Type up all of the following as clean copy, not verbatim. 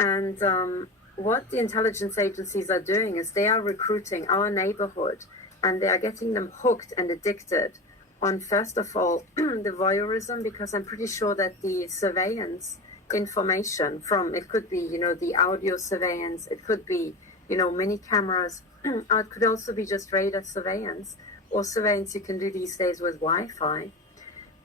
And what the intelligence agencies are doing is they are recruiting our neighborhood, and they are getting them hooked and addicted on, first of all, the voyeurism, because I'm pretty sure that the surveillance information from, it could be, you know, the audio surveillance, it could be, you know, mini cameras, it could also be just radar surveillance or surveillance you can do these days with Wi-Fi.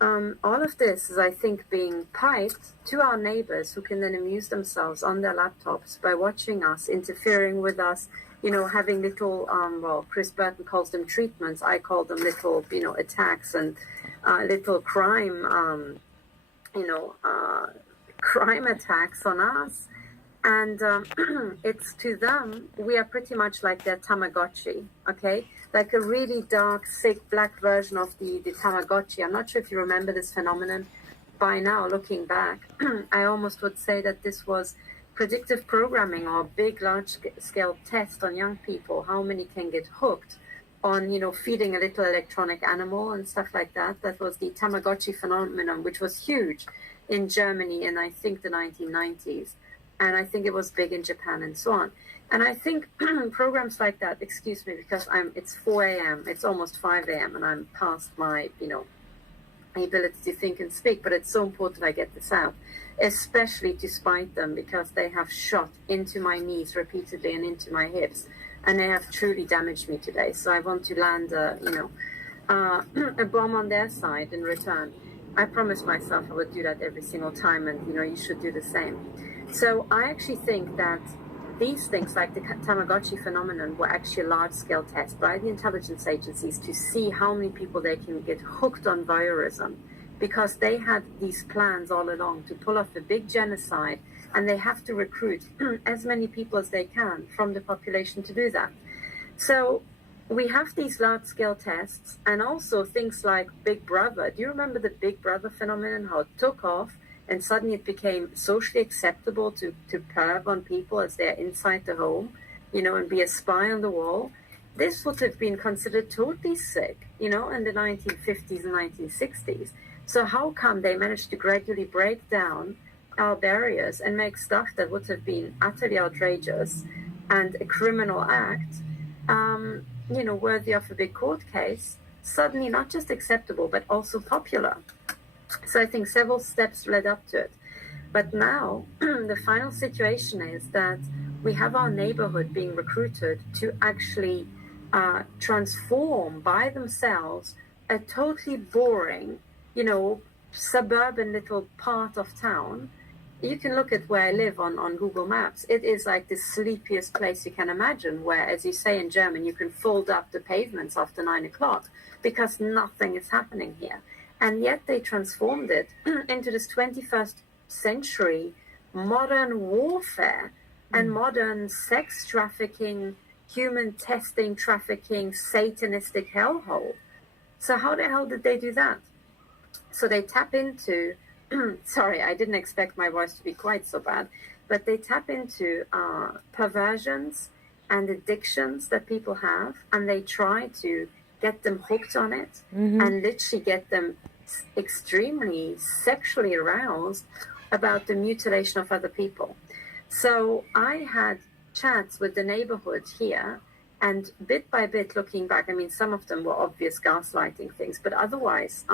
All of this is, I think, being piped to our neighbors, who can then amuse themselves on their laptops by watching us, interfering with us, you know, having little, well, Chris Burton calls them treatments. I call them little, you know, attacks and little crime, crime attacks on us. And it's to them, we are pretty much like their Tamagotchi, okay? Like a really dark, sick, black version of the Tamagotchi. I'm not sure if you remember this phenomenon. By now, looking back, I almost would say that this was predictive programming, or big, large-scale test on young people. How many can get hooked on, you know, feeding a little electronic animal and stuff like that. That was the Tamagotchi phenomenon, which was huge in Germany in, I think, the 1990s. And I think it was big in Japan and so on. And I think programs like that, excuse me, because it's 4 a.m., it's almost 5 a.m., and I'm past my, you know, ability to think and speak, but it's so important I get this out, especially to spite them, because they have shot into my knees repeatedly and into my hips, and they have truly damaged me today. So I want to land, a bomb on their side in return. I promised myself I would do that every single time, and, you know, you should do the same. So I actually think that these things, like the Tamagotchi phenomenon, were actually a large-scale test by the intelligence agencies to see how many people they can get hooked on voyeurism, because they had these plans all along to pull off a big genocide, and they have to recruit as many people as they can from the population to do that. So we have these large-scale tests, and also things like Big Brother. Do you remember the Big Brother phenomenon, how it took off? And suddenly it became socially acceptable to perv on people as they're inside the home, you know, and be a spy on the wall. This would have been considered totally sick, you know, in the 1950s and 1960s. So how come they managed to gradually break down our barriers and make stuff that would have been utterly outrageous and a criminal act, you know, worthy of a big court case, suddenly not just acceptable, but also popular? So I think several steps led up to it. But now the final situation is that we have our neighborhood being recruited to actually transform by themselves a totally boring, you know, suburban little part of town. You can look at where I live on Google Maps. It is like the sleepiest place you can imagine, where, as you say in German, you can fold up the pavements after 9 o'clock because nothing is happening here. And yet they transformed it into this 21st century modern warfare and modern sex trafficking, human testing, trafficking, satanistic hellhole. So how the hell did they do that? So they tap into, sorry, I didn't expect my voice to be quite so bad, but they tap into perversions and addictions that people have, and they try to get them hooked on it and literally get them extremely sexually aroused about the mutilation of other people. So I had chats with the neighborhood here, and bit by bit, looking back, I mean, some of them were obvious gaslighting things, but otherwise,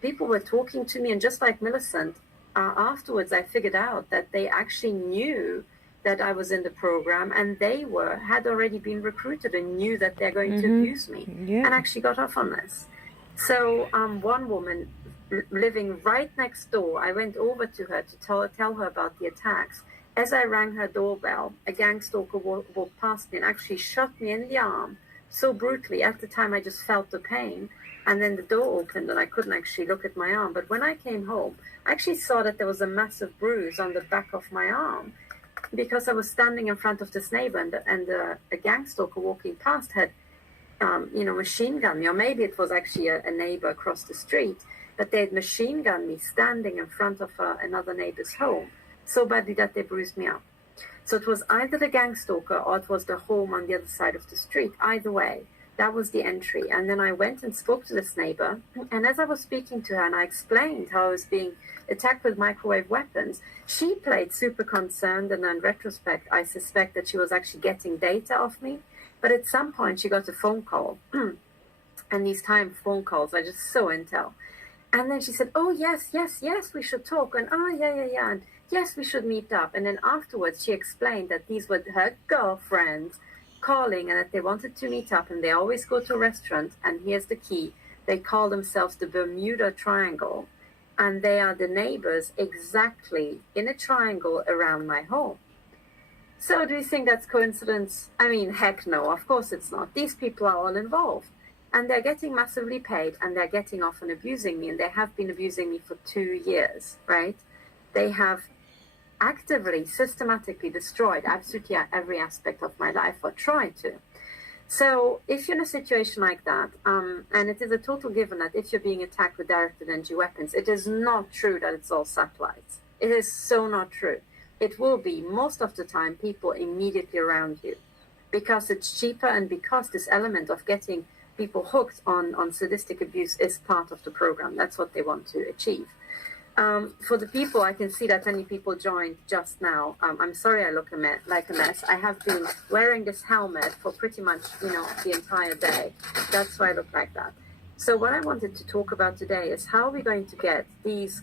people were talking to me, and just like Millicent, afterwards I figured out that they actually knew that I was in the program, and they had already been recruited and knew that they're going to abuse me, and actually got off on this. So one woman living right next door, I went over to her to tell her about the attacks. As I rang her doorbell, a gang stalker walked past me and actually shot me in the arm so brutally. At the time, I just felt the pain, and then the door opened and I couldn't actually look at my arm. But when I came home, I actually saw that there was a massive bruise on the back of my arm, because I was standing in front of this neighbor, and a gang stalker walking past had, machine gunned me, or maybe it was actually a neighbor across the street, but they had machine gunned me standing in front of another neighbor's home, so badly that they bruised me up. So it was either the gang stalker or it was the home on the other side of the street. Either way, That was the entry. And then I went and spoke to this neighbor. And as I was speaking to her and I explained how I was being attacked with microwave weapons, she played super concerned. And in retrospect, I suspect that she was actually getting data off me. But at some point, she got a phone call. And these time phone calls are just so intel. And then she said, oh, yes, we should talk. And oh, yeah. And yes, we should meet up. And then afterwards, she explained that these were her girlfriends calling and that they wanted to meet up. And they always go to a restaurant. And here's the key. They call themselves the Bermuda Triangle. And they are the neighbors exactly in a triangle around my home. So do you think that's coincidence? I mean, heck no, of course it's not. These people are all involved. And they're getting massively paid, and they're getting off and abusing me, and they have been abusing me for 2 years, right? They have actively, systematically destroyed absolutely every aspect of my life, or tried to. So if you're in a situation like that, and it is a total given that if you're being attacked with directed energy weapons, it is not true that it's all satellites. It is so not true. It will be, most of the time, people immediately around you, because it's cheaper and because this element of getting people hooked on sadistic abuse is part of the program. That's what they want to achieve. For the people, I can see that many people joined just now. I'm sorry I look like a mess. I have been wearing this helmet for pretty much, the entire day. That's why I look like that. So what I wanted to talk about today is how we're going to get these